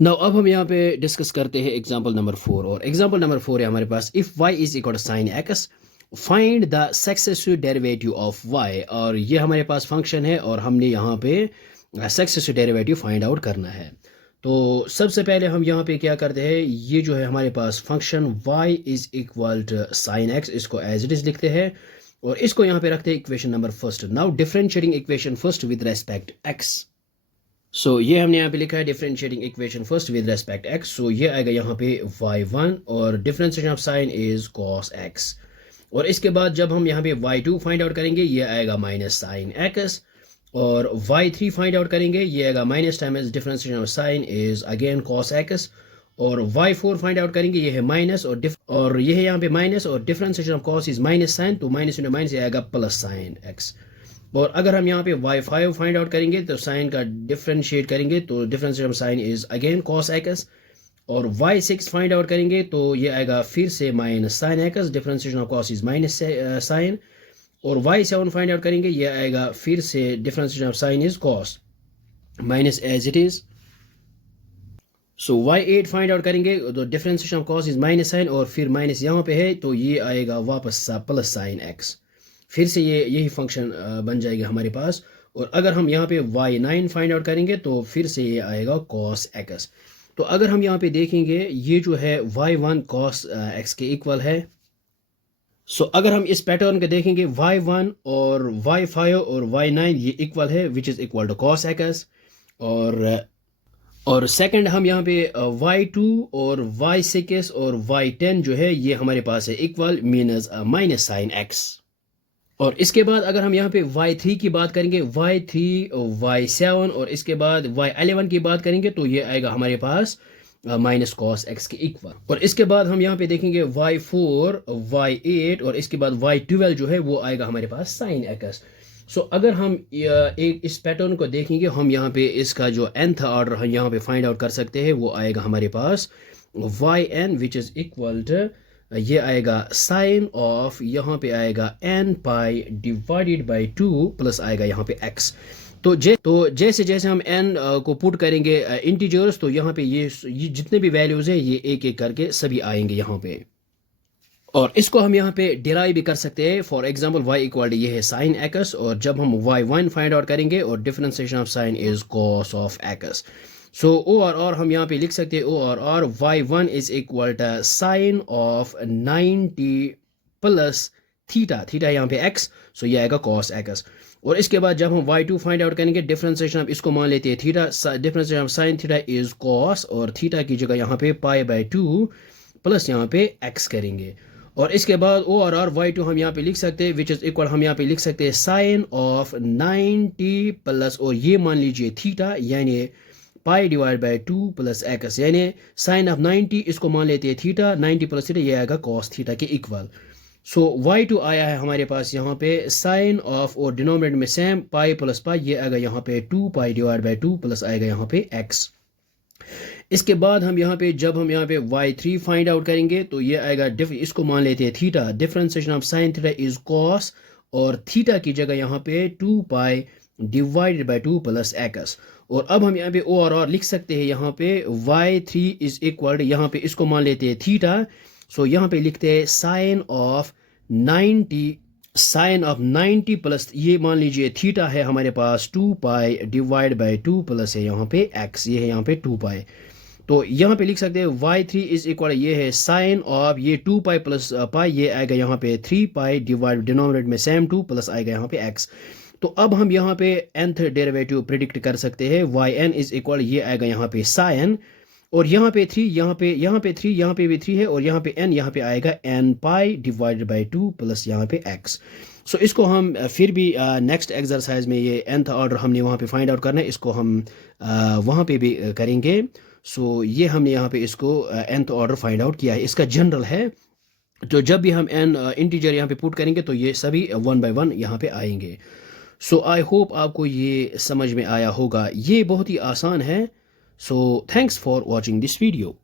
Now अब हम यहाँ पे डिस्कस करते हैं एग्जांपल नंबर 4। और एग्जांपल नंबर 4 है हमारे पास, if y is equal to sine x find the successive derivative of y। और ये हमारे पास फंक्शन है और हमने यहाँ पे सक्सेसिव डेरिवेटिव फाइंड आउट करना है। तो सबसे पहले हम यहाँ पे क्या करते हैं, ये जो है हमारे पास function y is equal to sine x, इसको एज इट इज लिखते हैं और इसको यहाँ पे रखते हैं equation number first. Now differentiating equation first with respect x। So ये हमने यहाँ पे लिखा है differentiating equation first with respect x. So ये आएगा यहाँ पे y1 और differentiation of sine is cos x। और इसके बाद जब हम यहाँ पे y2 फाइंड आउट करेंगे ये आएगा माइनस साइन एक्स। और y3 फाइंड आउट करेंगे ये आएगा minus times differentiation of sine is again cos x। और y4 फाइंड आउट करेंगे ये है माइनस और ये है यहाँ पे माइनस और differentiation of cos is minus sine, तो माइनस इंटू माइनस आएगा प्लस साइन x। और अगर हम यहाँ पे y5 फाइंड आउट करेंगे तो साइन का डिफरेंशिएट करेंगे तो differentiation sine is again cos x। और y6 फाइंड आउट करेंगे तो ये आएगा फिर से minus sine x, differentiation of cos is minus sine. और y7 फाइंड आउट करेंगे ये आएगा फिर से differentiation of sine is cos minus as it is. So y8 find out करेंगे तो differentiation of cos is minus sine और फिर माइनस यहाँ पे है तो ये आएगा वापस प्लस साइन x। फिर से ये यही फंक्शन बन जाएगा हमारे पास। और अगर हम यहाँ पे y9 फाइंड आउट करेंगे तो फिर से ये आएगा cos x। तो अगर हम यहाँ पे देखेंगे ये जो है y1 cos x के इक्वल है। सो अगर हम इस पैटर्न को देखेंगे y1 और y5 और y9 ये इक्वल है which is equal to cos x। और सेकंड हम यहाँ पे y2 और y6 और y10 जो है ये हमारे पास है equal minus minus sine x। और इसके बाद अगर हम यहाँ पे y3 की बात करेंगे y3 y7 और इसके बाद y11 की बात करेंगे तो ये आएगा हमारे पास माइनस cos x के इक्वल। और इसके बाद हम यहाँ पे देखेंगे y4 y8 और इसके बाद y12 जो है वो आएगा हमारे पास sin x। सो अगर हम एक इस पैटर्न को देखेंगे हम यहाँ पे इसका जो nth ऑर्डर हम यहाँ पे फाइंड आउट कर सकते हैं वो आएगा हमारे पास yn which is equal to ये आएगा साइन ऑफ यहाँ पे आएगा n pi divided by 2 plus आएगा यहाँ पे x। तो जैसे जैसे हम n को पुट करेंगे इंटीजर्स तो यहाँ पे ये जितने भी वैल्यूज हैं ये एक एक करके सभी आएंगे यहाँ पे। और इसको हम यहाँ पे डिराइव भी कर सकते हैं। फॉर एग्जांपल y इक्वल ये है साइन x और जब हम y1 फाइंड आउट करेंगे और differentiation of sine is cos of x। सो ओ और हम यहाँ पे लिख सकते हैं ओ और y1 is equal to sine of 90 plus theta, theta यहाँ पे x, सो ये आएगा cos x। और इसके बाद जब हम y2 फाइंड आउट करेंगे डिफरेंशिएशन ऑफ इसको मान लेते हैं theta, differentiation of sine theta is cos और थीटा की जगह यहाँ पे पाई बाई 2 प्लस यहाँ पे x करेंगे। और इसके बाद ओ और y2 हम यहाँ पे लिख सकते हैं विच इज इक्वल हम यहाँ पे लिख सकते हैं साइन ऑफ 90 प्लस और ये मान लीजिए थीटा यानी pi divide by 2 plus x यानी साइन ऑफ 90 इसको मान लेते हैं थीटा, 90 प्लस थीटा ये आएगा cos थीटा के इक्वल। सो y2 आया है हमारे पास यहाँ पे साइन ऑफ और डिनोमिनेटर में सेम पाई प्लस पाई ये आएगा यहाँ पे 2 पाई डिवाइड बाई 2 प्लस आएगा यहाँ पे x। इसके बाद हम यहाँ पे जब हम यहाँ पे y3 फाइंड आउट करेंगे तो ये आएगा इसको मान लेते हैं theta, differentiation of sine theta is cos और थीटा की जगह यहाँ पे 2 पाई डिवाइडेड बाई 2 प्लस एक्स। और अब हम यहाँ पे ओ और लिख सकते हैं यहाँ पे y3 इज इक्वल यहाँ पे इसको मान लेते हैं थीटा। सो यहाँ पे लिखते हैं साइन ऑफ 90 प्लस ये मान लीजिए थीटा है हमारे पास 2 पाई डिवाइड बाई 2 प्लस है यहाँ पे x, ये है यहाँ पे 2 पाई। तो यहाँ पे लिख सकते हैं y3 इज इक्वल ये है साइन ऑफ ये 2 पाई प्लस पाई ये आएगा यहाँ पे 3 पाई डिवाइड डिनोमिनेटर में सेम 2 प्लस आएगा यहाँ पे x। तो अब हम यहाँ पे nth डेरिवेटिव प्रिडिक्ट कर सकते हैं yn इज इक्वल ये आएगा यहाँ पे साइन और यहाँ पे 3 यहाँ पे 3 यहाँ पे भी 3 है और यहाँ पे n यहाँ पे आएगा n pi divided by 2 plus यहाँ पे x। सो इसको हम फिर भी नेक्स्ट एक्सरसाइज में ये nth ऑर्डर हमने वहाँ पे फाइंड आउट करना है, इसको हम वहाँ पे भी करेंगे। सो ये हमने यहाँ पे इसको nth ऑर्डर फाइंड आउट किया है, इसका जनरल है। तो जब भी हम n इंटीजर यहाँ पे पुट करेंगे तो ये सभी 1 बाई 1 यहाँ पे आएंगे। सो आई होप आपको ये समझ में आया होगा, ये बहुत ही आसान है। So thanks for watching this video.